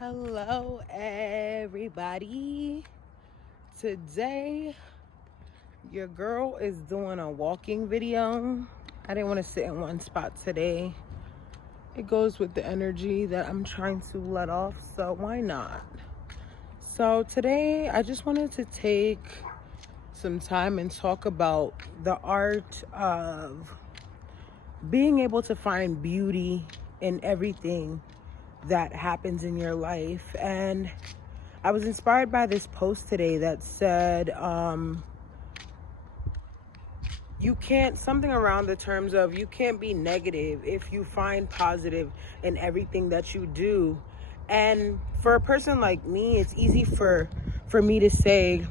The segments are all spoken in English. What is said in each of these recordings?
Hello, everybody. Today, your girl is doing a walking video. I didn't want to sit in one spot today. It goes with the energy that I'm trying to let off, so why not? So today, I just wanted to take some time and talk about the art of being able to find beauty in everything that happens in your life. And I was inspired by this post today that said you can't, something around the terms of, you can't be negative if you find positive in everything that you do. And for a person like me, it's easy for me to say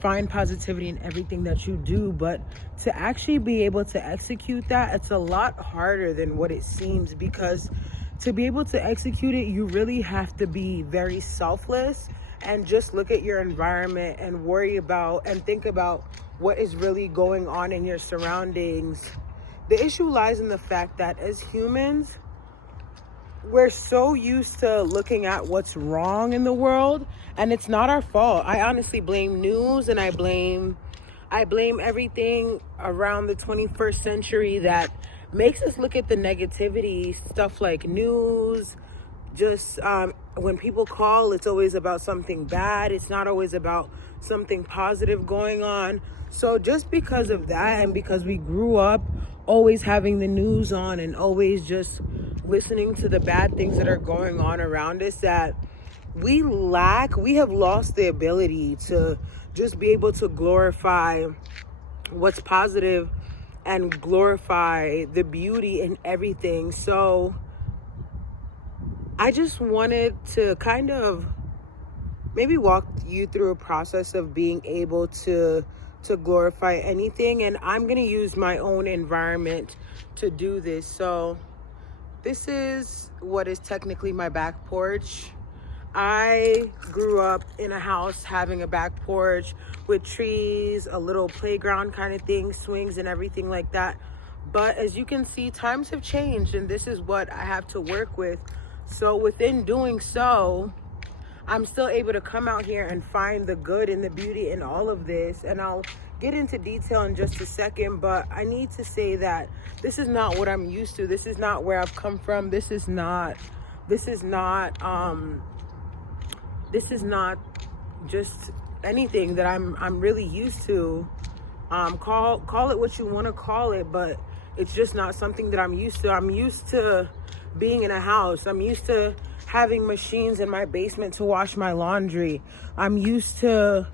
find positivity in everything that you do, but to actually be able to execute that, it's a lot harder than what it seems, because to be able to execute it, you really have to be very selfless and just look at your environment and worry about and think about what is really going on in your surroundings. The issue lies in the fact that as humans, we're so used to looking at what's wrong in the world, and it's not our fault. I honestly blame news, and I blame everything around the 21st century that makes us look at the negativity, stuff like news. Just when people call, it's always about something bad. It's not always about something positive going on. So just because of that, and because we grew up always having the news on and always just listening to the bad things that are going on around us, that we have lost the ability to just be able to glorify what's positive and glorify the beauty in everything. So I just wanted to kind of maybe walk you through a process of being able to glorify anything. And I'm going to use my own environment to do this. So this is what is technically my back porch. I grew up in a house having a back porch with trees, a little playground kind of thing, swings and everything like that. But as you can see, times have changed, and this is what I have to work with. So within doing so, I'm still able to come out here and find the good and the beauty in all of this. And I'll get into detail in just a second, but I need to say that this is not what I'm used to. This is not where I've come from. This is not just anything that I'm really used to. Call it what you want to call it, but it's just not something that I'm used to. I'm used to being in a house. I'm used to having machines in my basement to wash my laundry. I'm used to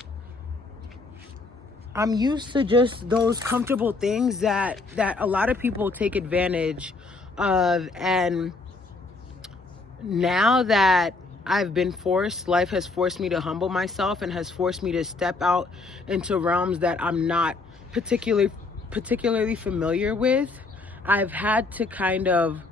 just those comfortable things that a lot of people take advantage of. And now that life has forced me to humble myself and has forced me to step out into realms that I'm not particularly familiar with. I've had to kind of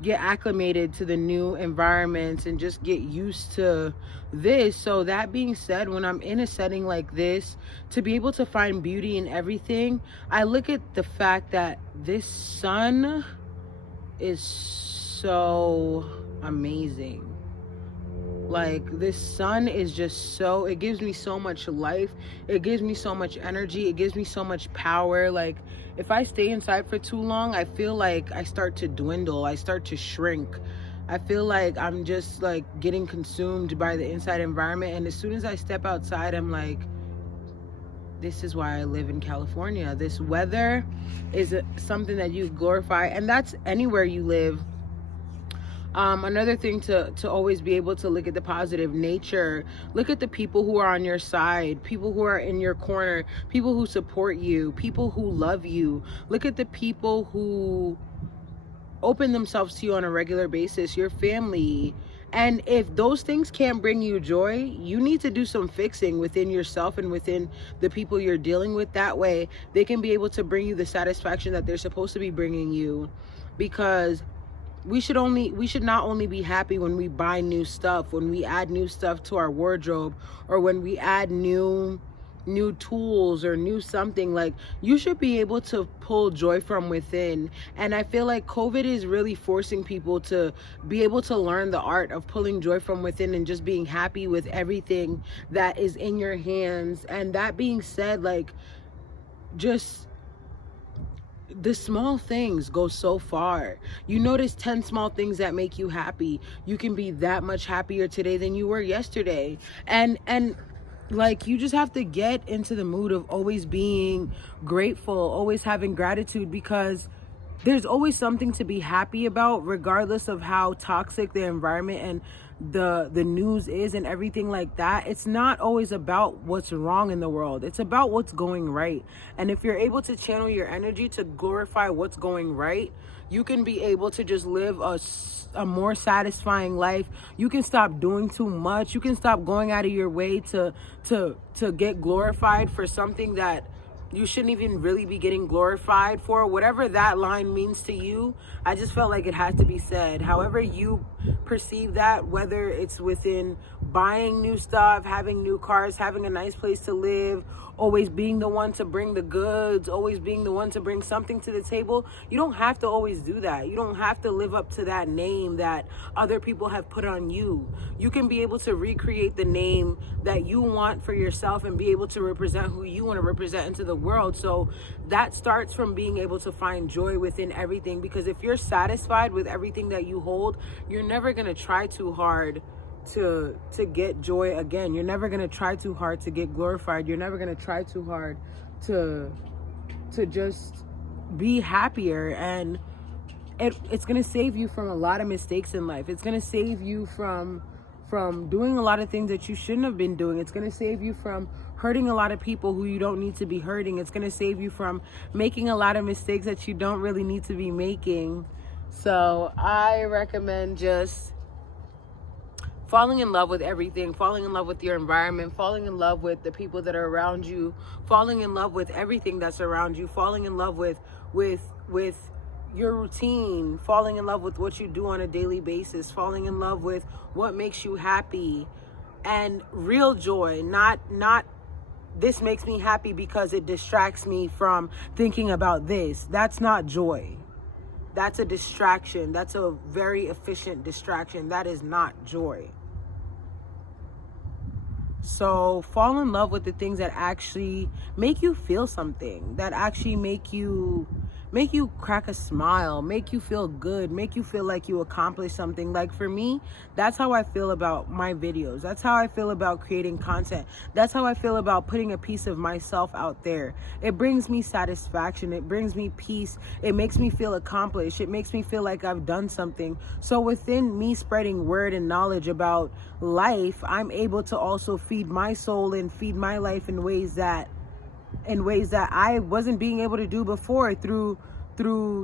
get acclimated to the new environments and just get used to this. So that being said, when I'm in a setting like this, to be able to find beauty in everything, I look at the fact that this sun is so amazing. Like, this sun is just so, it gives me so much life. It gives me so much energy. It gives me so much power. Like, if I stay inside for too long, I feel like I start to dwindle. I start to shrink. I feel like I'm just like getting consumed by the inside environment. And as soon as I step outside, I'm like, this is why I live in California. This weather is something that you glorify, and that's anywhere you live. Another thing to always be able to look at the positive nature, look at the people who are on your side, people who are in your corner, people who support you, people who love you. Look at the people who open themselves to you on a regular basis, your family. And if those things can't bring you joy, you need to do some fixing within yourself and within the people you're dealing with. That way they can be able to bring you the satisfaction that they're supposed to be bringing you. Because we should not only be happy when we buy new stuff, when we add new stuff to our wardrobe, or when we add new new tools or new something. Like, you should be able to pull joy from within. And I feel like COVID is really forcing people to be able to learn the art of pulling joy from within and just being happy with everything that is in your hands. And that being said, like, just the small things go so far. You notice 10 small things that make you happy. You can be that much happier today than you were yesterday. And like, you just have to get into the mood of always being grateful, always having gratitude, because there's always something to be happy about, regardless of how toxic the environment and the news is and everything like that. It's not always about what's wrong in the world. It's about what's going right. And if you're able to channel your energy to glorify what's going right, you can be able to just live a more satisfying life. You can stop doing too much. You can stop going out of your way to get glorified for something that you shouldn't even really be getting glorified for. Whatever that line means to you, I just felt like it had to be said. However you perceive that, whether it's within buying new stuff, having new cars, having a nice place to live, always being the one to bring the goods, always being the one to bring something to the table, you don't have to always do that. You don't have to live up to that name that other people have put on you. You can be able to recreate the name that you want for yourself and be able to represent who you want to represent into the world. So that starts from being able to find joy within everything, because if you're satisfied with everything that you hold, you're never going to try too hard to get joy again. You're never going to try too hard to get glorified. You're never going to try too hard to just be happier. And it's going to save you from a lot of mistakes in life. It's going to save you from doing a lot of things that you shouldn't have been doing. It's going to save you from hurting a lot of people who you don't need to be hurting. It's going to save you from making a lot of mistakes that you don't really need to be making. So I recommend just falling in love with everything, falling in love with your environment, falling in love with the people that are around you, falling in love with everything that's around you, falling in love with your routine, falling in love with what you do on a daily basis, falling in love with what makes you happy, and real joy, not this makes me happy because it distracts me from thinking about this. That's not joy. That's a distraction. That's a very efficient distraction. That is not joy. So fall in love with the things that actually make you feel something, that actually make you crack a smile, make you feel good, make you feel like you accomplished something. Like for me, that's how I feel about my videos. That's how I feel about creating content. That's how I feel about putting a piece of myself out there. It brings me satisfaction. It brings me peace. It makes me feel accomplished. It makes me feel like I've done something. So within me spreading word and knowledge about life, I'm able to also feed my soul and feed my life in ways that I wasn't being able to do before, through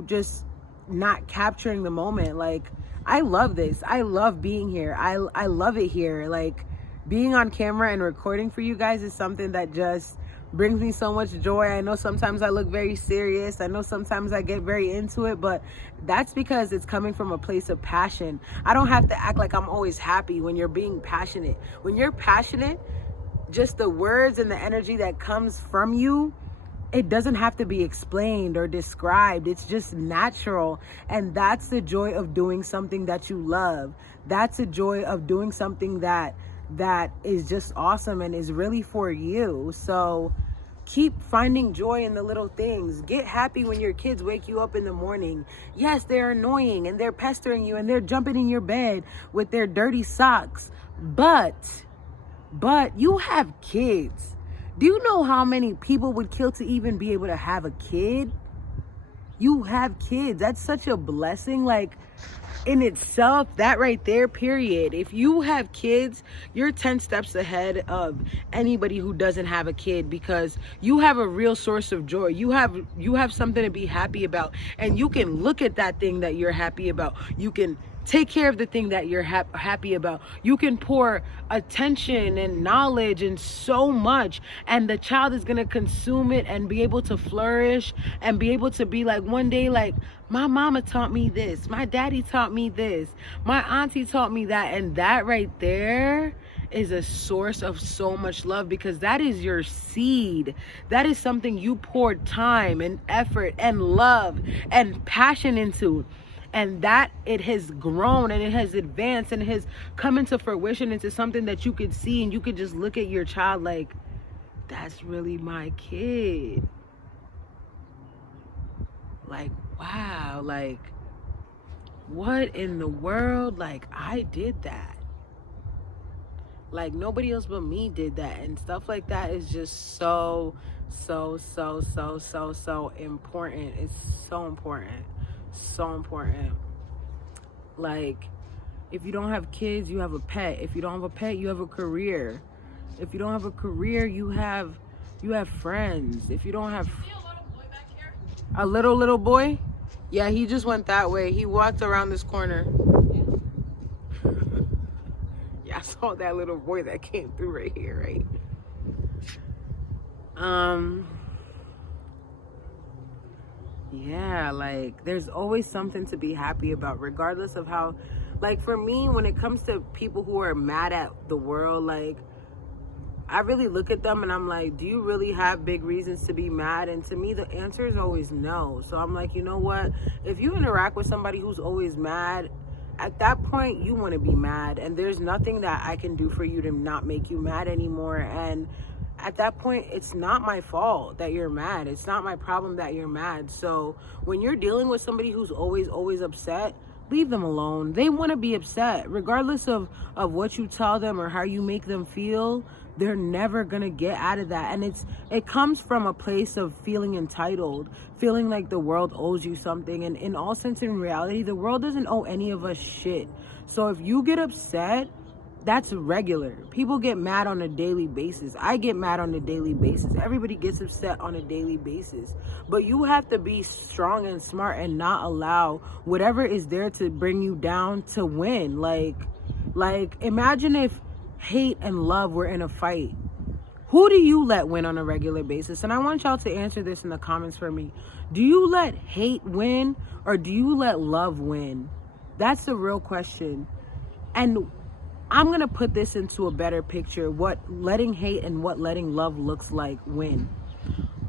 just not capturing the moment. Like, I love this. I love being here. I love it here. Like, being on camera and recording for you guys is something that just brings me so much joy. I know sometimes I look very serious. I know sometimes I get very into it, but that's because it's coming from a place of passion. I don't have to act like I'm always happy when you're being passionate. When you're passionate, just the words and the energy that comes from you, it doesn't have to be explained or described. It's just natural. And that's the joy of doing something that you love. That's the joy of doing something that is just awesome and is really for you. So keep finding joy in the little things. Get happy when your kids wake you up in the morning. Yes, they're annoying and they're pestering you and they're jumping in your bed with their dirty socks. But you have kids. Do you know how many people would kill to even be able to have a kid? You have kids. That's such a blessing. Like, in itself, that right there, period. If you have kids, you're 10 steps ahead of anybody who doesn't have a kid, because you have a real source of joy. You have something to be happy about, and you can look at that thing that you're happy about. You can take care of the thing that you're happy about. You can pour attention and knowledge and so much, and the child is going to consume it and be able to flourish and be able to be like, one day, like, my mama taught me this, my daddy taught me this, my auntie taught me that. And that right there is a source of so much love, because that is your seed. That is something you poured time and effort and love and passion into. And that it has grown and it has advanced and it has come into fruition into something that you could see, and you could just look at your child like, that's really my kid. Like, wow, like, what in the world? Like, I did that. Like, nobody else but me did that. And stuff like that is just so important. It's so important. So important. Like, if you don't have kids, you have a pet. If you don't have a pet, you have a career. If you don't have a career, you have friends. If you don't have a little boy, yeah, he just went that way. He walked around this corner. Yeah, I saw that little boy that came through right here, right? Yeah, like, there's always something to be happy about, regardless of how, like, for me, when it comes to people who are mad at the world, like, I really look at them and I'm like, do you really have big reasons to be mad? And to me, the answer is always no. So I'm like, you know what? If you interact with somebody who's always mad, at that point, you want to be mad. And there's nothing that I can do for you to not make you mad anymore. And at that point, it's not my fault that you're mad. It's not my problem that you're mad. So when you're dealing with somebody who's always upset, leave them alone. They want to be upset. Regardless of what you tell them or how you make them feel, they're never going to get out of that. And it comes from a place of feeling entitled, feeling like the world owes you something. And in all sense and reality, the world doesn't owe any of us shit. So if you get upset, that's regular. People get mad on a daily basis. I get mad on a daily basis. Everybody gets upset on a daily basis. But you have to be strong and smart and not allow whatever is there to bring you down to win. Like imagine if hate and love were in a fight. Who do you let win on a regular basis? And I want y'all to answer this in the comments for me. Do you let hate win, or do you let love win? That's the real question. And I'm going to put this into a better picture, what letting hate and what letting love looks like win.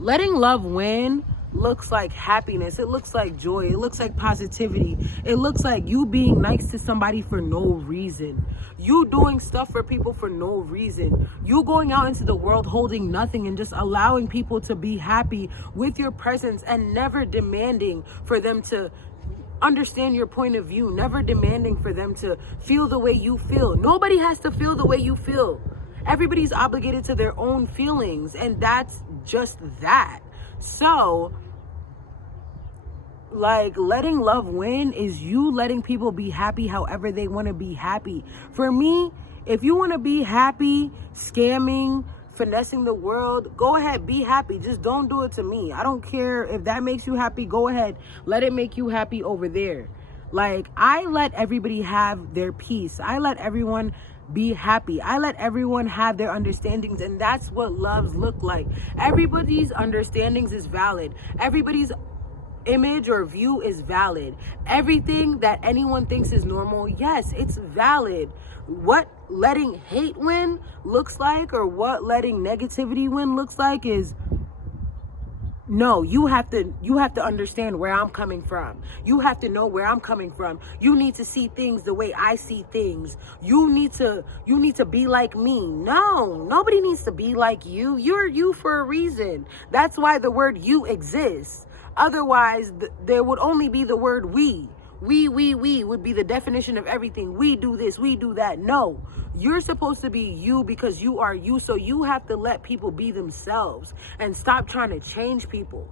Letting love win looks like happiness. It looks like joy. It looks like positivity. It looks like you being nice to somebody for no reason. You doing stuff for people for no reason. You going out into the world holding nothing and just allowing people to be happy with your presence and never demanding for them to understand your point of view, never demanding for them to feel the way you feel. Nobody has to feel the way you feel. Everybody's obligated to their own feelings, and that's just that. So, like, letting love win is you letting people be happy however they want to be happy. For me, if you want to be happy, scamming, finessing the world, go ahead, be happy. Just don't do it to me. I don't care if that makes you happy. Go ahead, let it make you happy over there. Like, I let everybody have their peace. I let everyone be happy. I let everyone have their understandings, and that's what loves look like. Everybody's understandings is valid. Everybody's image or view is valid. Everything that anyone thinks is normal, yes, it's valid. What letting hate win looks like, or what letting negativity win looks like, is no, you have to understand where I'm coming from. You have to know where I'm coming from. You need to see things the way I see things. You need to be like me. No, nobody needs to be like you. You're you for a reason. That's why the word you exists. Otherwise, there would only be the word we. We would be the definition of everything. We do this, we do that. No, you're supposed to be you because you are you. So you have to let people be themselves and stop trying to change people.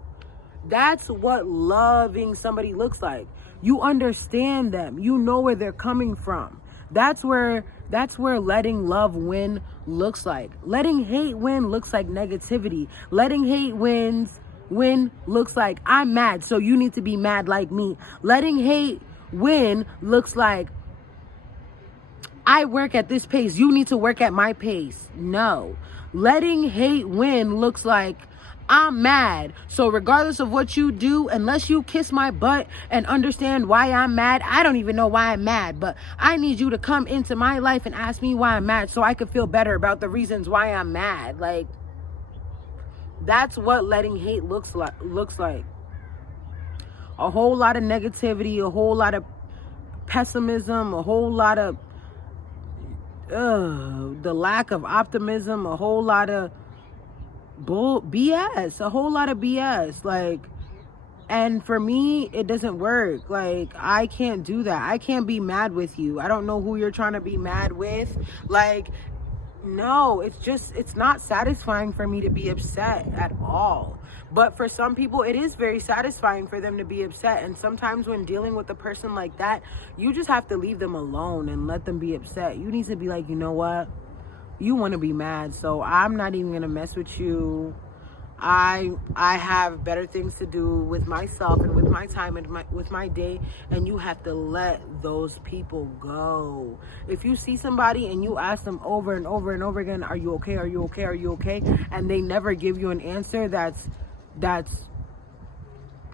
That's what loving somebody looks like. You understand them. You know where they're coming from. That's where letting love win looks like. Letting hate win looks like negativity. Letting hate win looks like I'm mad, so you need to be mad like me. Letting hate win looks like I work at this pace, you need to work at my pace. No. Letting hate win looks like I'm mad. So regardless of what you do, unless you kiss my butt and understand why I'm mad, I don't even know why I'm mad, but I need you to come into my life and ask me why I'm mad so I could feel better about the reasons why I'm mad. Like, that's what letting hate looks like. A whole lot of negativity, a whole lot of pessimism, a whole lot of the lack of optimism, a whole lot of BS, a whole lot of BS. Like, and for me, it doesn't work. Like, I can't do that. I can't be mad with you. I don't know who you're trying to be mad with. Like, no, it's not satisfying for me to be upset at all. But for some people, it is very satisfying for them to be upset. And sometimes when dealing with a person like that, you just have to leave them alone and let them be upset. You need to be like, you know what? You want to be mad, so I'm not even going to mess with you. I have better things to do with myself and with my time and with my day, and you have to let those people go. If you see somebody and you ask them over and over and over again, are you okay? Are you okay? Are you okay? And they never give you an answer that's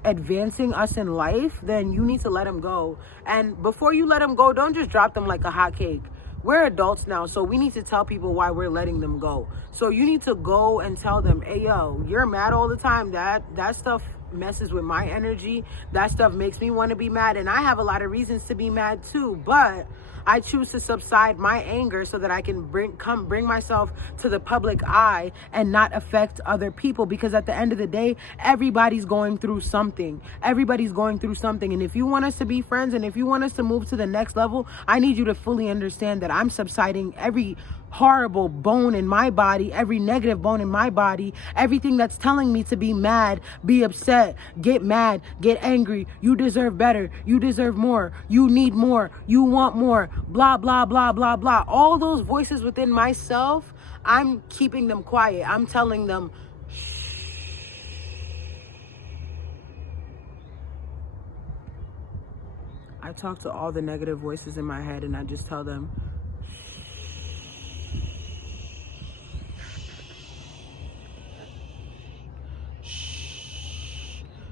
advancing us in life, then you need to let them go. And before you let them go, don't just drop them like a hot cake. We're adults now, so we need to tell people why we're letting them go. So you need to go and tell them, hey, yo, you're mad all the time. That stuff messes with my energy. That stuff makes me want to be mad. And I have a lot of reasons to be mad too, but I choose to subside my anger so that I can bring myself to the public eye and not affect other people. Because at the end of the day, everybody's going through something. Everybody's going through something. And if you want us to be friends and if you want us to move to the next level, I need you to fully understand that I'm subsiding every horrible bone in my body, every negative bone in my body, everything that's telling me to be mad, be upset, get mad, get angry. You deserve better. You deserve more. You need more. You want more. Blah, blah, blah, blah, blah. All those voices within myself, I'm keeping them quiet. I'm telling them, I talk to all the negative voices in my head and I just tell them,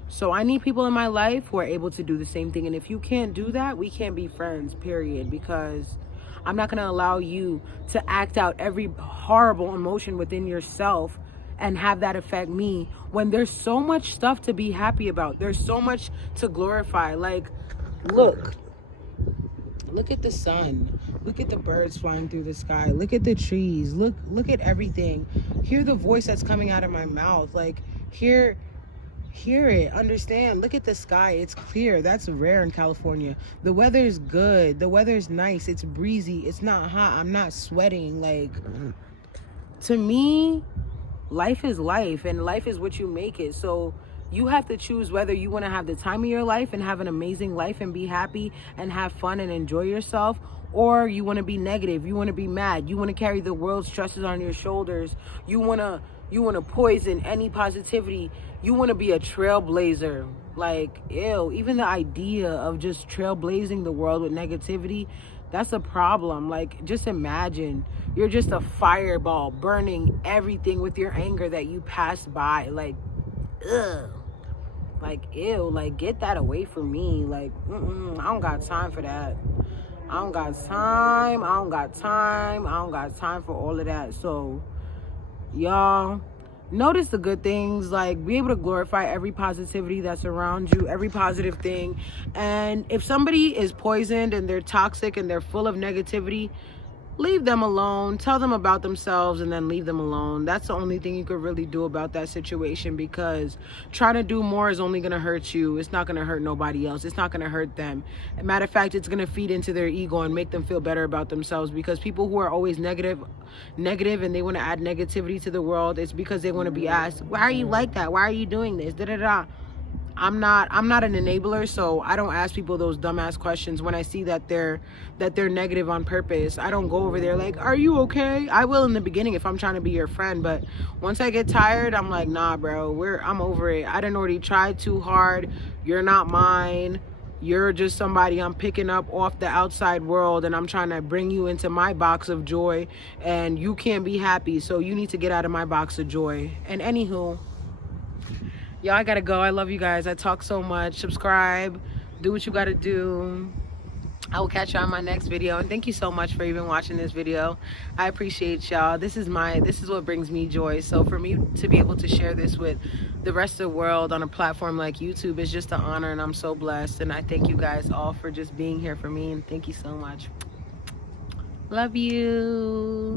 so I need people in my life who are able to do the same thing. And if you can't do that, we can't be friends, period. Because I'm not going to allow you to act out every horrible emotion within yourself and have that affect me when there's so much stuff to be happy about. There's so much to glorify. Like, look at the sun. Look at the birds flying through the sky. Look at the trees. Look at everything. Hear the voice that's coming out of my mouth. Like, hear it, understand. Look at the sky, it's clear. That's rare in California. The weather's good, the weather's nice, it's breezy, it's not hot, I'm not sweating. Like, to me, life is life, and life is what you make it. So you have to choose whether you want to have the time of your life and have an amazing life and be happy and have fun and enjoy yourself, or you want to be negative, you want to be mad, you want to carry the world's stresses on your shoulders, you want to poison any positivity. You want to be a trailblazer. Like, ew, even the idea of just trailblazing the world with negativity, that's a problem. Like, just imagine you're just a fireball burning everything with your anger that you passed by. Like, ugh. Like, ew, like, get that away from me. Like, I don't got time for that. I don't got time for all of that. So, y'all, notice the good things. Like, be able to glorify every positivity that's around you, every positive thing. And if somebody is poisoned and they're toxic and they're full of negativity, leave them alone. Tell them about themselves and then leave them alone. That's the only thing you could really do about that situation, because trying to do more is only going to hurt you. It's not going to hurt nobody else. It's not going to hurt them. Matter of fact, it's going to feed into their ego and make them feel better about themselves, because people who are always negative and they want to add negativity to the world, it's because they want to be asked, why are you like that? Why are you doing this? I'm not an enabler, so I don't ask people those dumbass questions when I see that they're negative on purpose. I don't go over there like, are you okay? I will in the beginning if I'm trying to be your friend, but once I get tired, I'm like, nah, bro, I'm over it. I done already tried too hard. You're not mine. You're just somebody I'm picking up off the outside world, and I'm trying to bring you into my box of joy, and you can't be happy, so you need to get out of my box of joy. And anywho, Y'all, I gotta go. I love you guys. I talk so much. Subscribe. Do what you gotta do. I will catch you on my next video, and thank you so much for even watching this video. I appreciate y'all. This is what brings me joy. So for me to be able to share this with the rest of the world on a platform like YouTube is just an honor, and I'm so blessed. And I thank you guys all for just being here for me, and thank you so much. Love you.